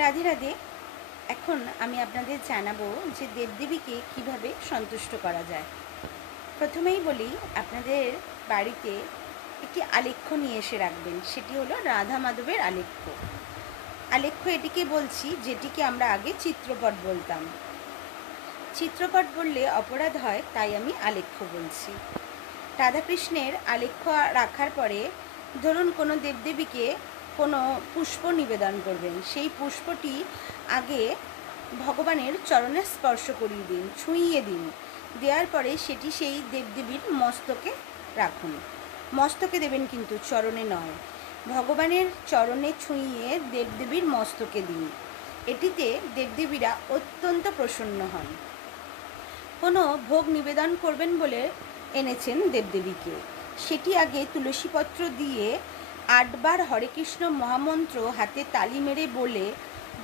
রাধে রাধে। এখন আমি আপনাদের জানাবো যে দেবদেবীকে কিভাবে সন্তুষ্ট করা যায়। প্রথমেই বলি, আপনাদের বাড়িতে একটি আলেখ্য নিয়ে এসে রাখবেন। সেটি হলো রাধা মাধবের আলেখ্য। আলেখ্য এটিকে বলছি যেটিকে আমরা আগে চিত্রপট বলতাম। চিত্রপট বললে অপরাধ হয়, তাই আমি আলেখ্য বলছি। রাধাকৃষ্ণের আলেখ্য রাখার পরে ধরুন কোনো দেবদেবীকে কোনো পুষ্প নিবেদন করবেন, সেই পুষ্পটি আগে ভগবানের চরণে স্পর্শ করিয়ে দিন, ছুঁইয়ে দিন। দেওয়ার পরে সেটি সেই দেবদেবীর মস্তকে রাখুন। মস্তকে দেবেন, কিন্তু চরণে নয়। ভগবানের চরণে ছুঁইয়ে দেবদেবীর মস্তকে দিন। এটিতে দেবদেবীরা অত্যন্ত প্রসন্ন হন। কোনো ভোগ নিবেদন করবেন বলে এনেছেন দেবদেবীকে, সেটি আগে তুলসীপত্র দিয়ে 8 বার হরে কৃষ্ণ মহামন্ত্র হাতে তালি মেরে বলে,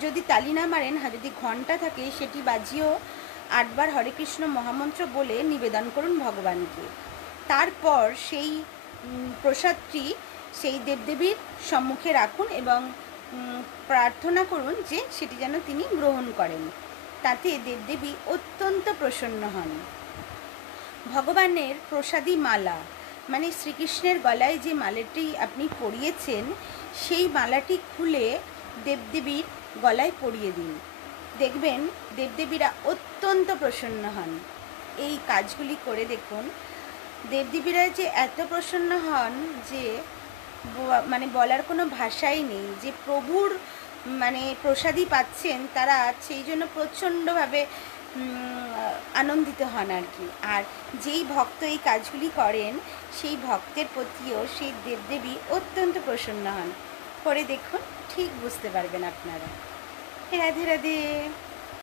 যদি তালি না মারেন, যদি ঘণ্টা থাকে সেটি বাজিয়েও 8 বার হরে কৃষ্ণ মহামন্ত্র বলে নিবেদন করুন ভগবানকে। তারপর সেই প্রসাদটি সেই দেবদেবীর সম্মুখে রাখুন এবং প্রার্থনা করুন যে সেটি যেন তিনি গ্রহণ করেন। তাতে দেবদেবী অত্যন্ত প্রসন্ন হন। ভগবানের প্রসাদী মালা, মানে শ্রীকৃষ্ণের গলায় যে মালাটি আপনি পরিয়েছেন, সেই মালাটি খুলে দেবদেবীর গলায় পরিয়ে দিন। দেখবেন দেবদেবীরা অত্যন্ত প্রসন্ন হন। এই কাজগুলি করে দেখুন, দেবদেবীরা যে এত প্রসন্ন হন যে মানে বলার কোনো ভাষাই নেই। যে প্রভুর প্রসাদী পাচ্ছেন, তারা সেই জন্য প্রচণ্ডভাবে আনন্দিত হন আর কি। আর যেই ভক্ত এই কাজগুলি করেন, সেই ভক্তের প্রতিও সেই দেবদেবী অত্যন্ত প্রসন্ন হন। করে দেখুন, ঠিক বুঝতে পারবেন আপনারা। রাধে রাধে।